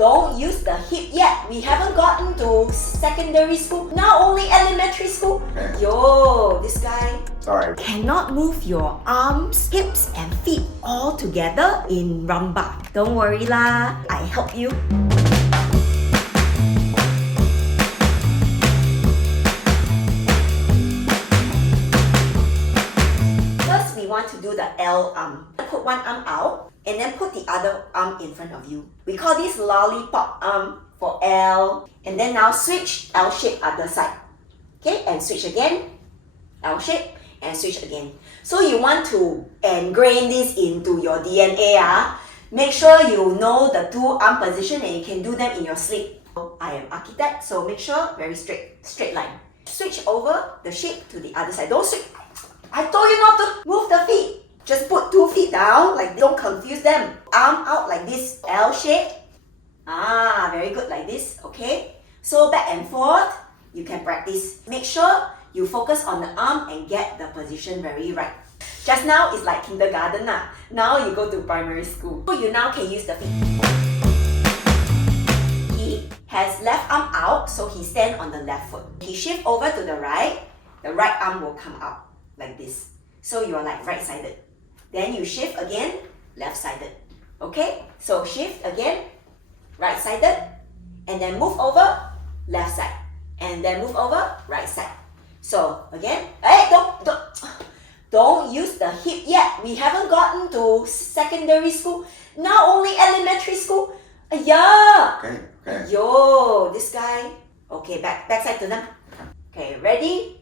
Don't use the hip yet. We haven't gotten to secondary school. Now only elementary school. Okay. Yo, this guy Sorry. cannot move your arms, hips, and feet all together in Rumba. Don't worry lah, I help you. First, we want to do the L arm. Put one arm out and then put the other arm in front of you. We call this LolliPop arm for L. And then now switch L shape other side. Okay, and switch again. L shape and switch again. So you want to ingrain this into your DNA. Make sure you know the two arm position and you can do them in your sleep. I am architect, so make sure very straight line. Switch over the shape to the other side. Don't switch. I told you not to move the feet. Just put 2 feet down, like don't confuse them. Arm out like this, L shape. Very good, like this, okay? So back and forth, you can practice. Make sure you focus on the arm and get the position very right. Just now it's like kindergarten. Now you go to primary school. So you now can use the feet. He has left arm out, so he stand on the left foot. He shift over to the right arm will come out like this. So you are like right-sided. Then you shift again, left-sided. Okay? So shift again, right-sided, and then move over, left side. And then move over, right side. So again, hey, don't use the hip yet. We haven't gotten to secondary school. Now only elementary school. Yeah. Okay. Yo, this guy. Okay, back side to them. Okay, ready,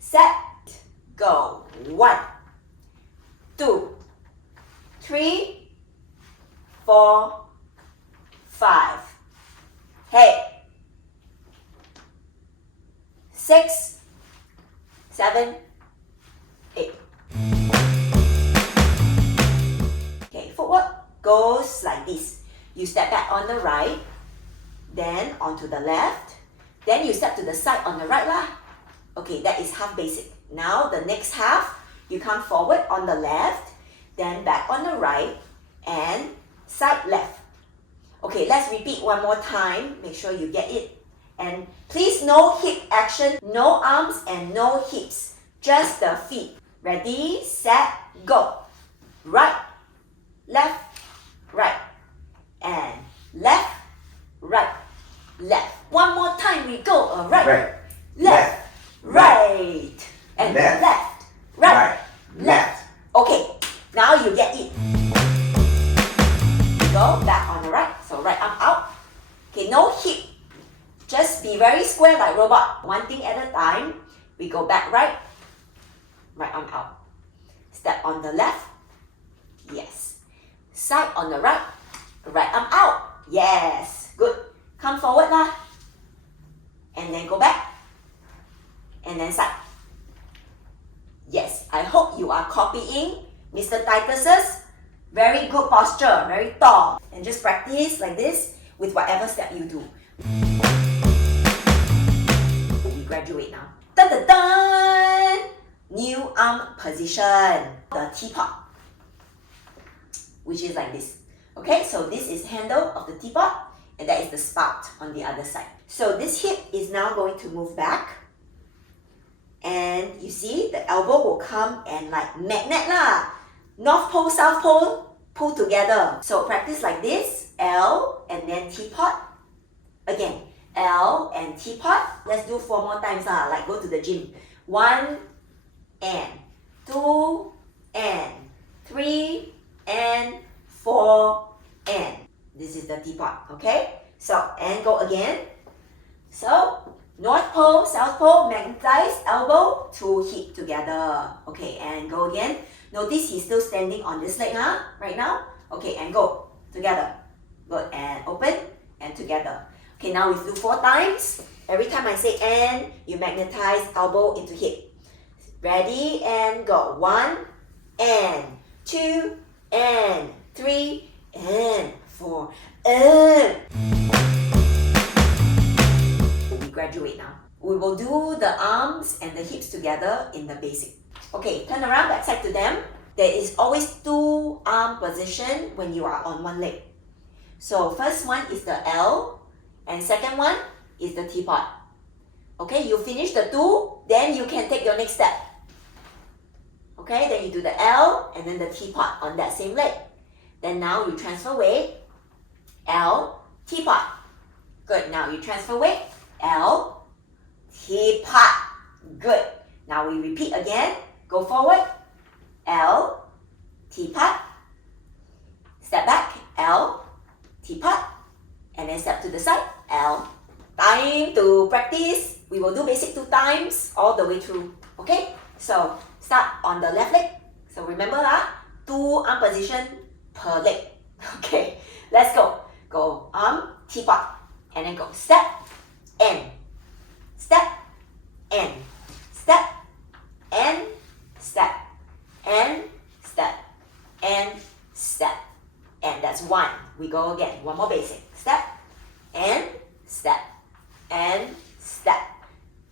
set, go. 1, 2, 3, 4, 5. Hey. 6, 7, 8. Okay, footwork goes like this. You step back on the right, then onto the left, then you step to the side on the right lah. Okay, that is half basic. Now the next half, you come forward on the left, then back on the right, and side left. Okay, let's repeat one more time. Make sure you get it. And please no hip action, no arms and no hips. Just the feet. Ready, set, go. Right, left, right. And left, right, left. One more time we go. Right, left, right. And left, right, left. Okay, now you get it. Go back on the right. So right arm out. Okay, no hip. Just be very square like robot. One thing at a time. We go back right arm out. Step on the left. Yes. Side on the right arm out. Yes. Good. Come forward lah. And then go back. And then side. Yes. I hope you are copying Mr. Titus's very good posture, very tall. And just practice like this with whatever step you do. We graduate now. Dun dun dun! New arm position. The teapot, which is like this. Okay, so this is handle of the teapot, and that is the spout on the other side. So this hip is now going to move back. And you see, the elbow will come and like magnet lah. North pole, south pole, pull together. So practice like this, L and then teapot. Again, L and teapot. Let's do 4 more times like go to the gym. 1 and 2 and 3 and 4 and. This is the teapot, okay? So, and go again. So, North pole, south pole, magnetize elbow to hip together. Okay, and go again. Notice he's still standing on this leg right now. Okay, and go together. Good, and open and together. Okay, now we do 4 times. Every time I say and, you magnetize elbow into hip. Ready, and go. 1 and 2 and 3 and 4 and. We graduate now. We will do the arms and the hips together in the basic. Okay, turn around, back side to them. There is always 2 arm position when you are on one leg. So first one is the L, and second one is the teapot. Okay, you finish the two, then you can take your next step. Okay, then you do the L and then the teapot on that same leg. Then now you transfer weight, L, teapot. Good, now you transfer weight, L, teapot. Good. Now we repeat again. Go forward, L, teapot. Step back, L, teapot. And then step to the side, L. Time to practice. We will do basic 2 times all the way through. Okay? So start on the left leg. So remember 2 arm position per leg. Okay, let's go. Go arm, teapot. And then go step, and step, and step, and step, and step, and step. And that's 1. We go again. One more basic. Step, and step, and step,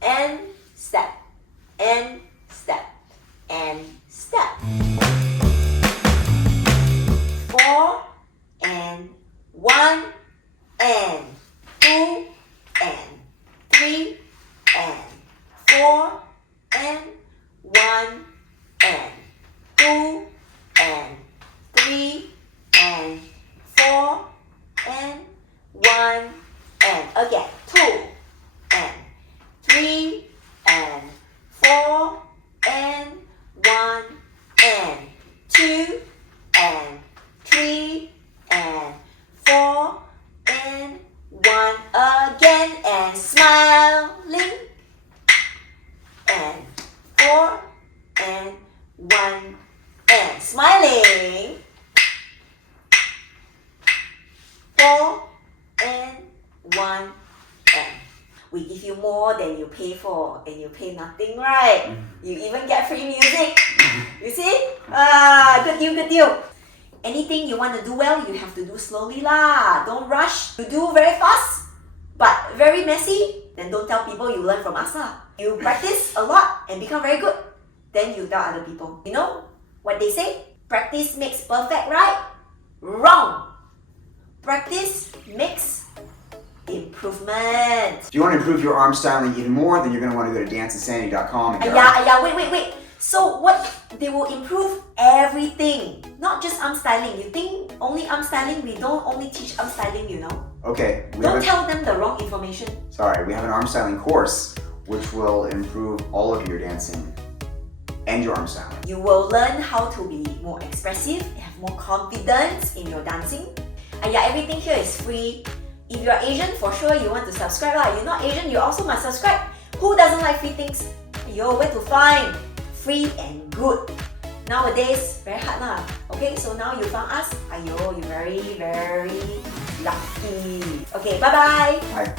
and step, and step, and step. 4 and 1 and 2 and 3 and 4 and 1 and 2 and 3 and 4 and 1 and again 2 and 3 and 4 and 1 and 2 and 3 and 4 and 1 again and smiling and 4 and 1 and smiling 4 and 1 and we give you more than you pay for and you pay nothing, right? You even get free music. You see? Good deal, good deal. Anything you want to do well, you have to do slowly lah. Don't rush. You do very fast, but very messy, then don't tell people you learn from us lah. You practice a lot and become very good, then you tell other people. You know what they say? Practice makes perfect, right? Wrong. Practice makes improvement. If you want to improve your arm styling even more, then you're going to want to go to danceinsanity.com. Wait. So what? They will improve everything, not just arm styling. You think only arm styling? We don't only teach arm styling, you know. Okay. Don't tell them the wrong information. Sorry, we have an arm styling course which will improve all of your dancing and your arm styling. You will learn how to be more expressive, have more confidence in your dancing. Everything here is free. If you're Asian, for sure you want to subscribe lah. You're not Asian, you also must subscribe. Who doesn't like free things? Where to find? Free and good. Nowadays, very hard lah. Okay, so now you found us. You're very, very lucky. Okay, bye-bye. Bye.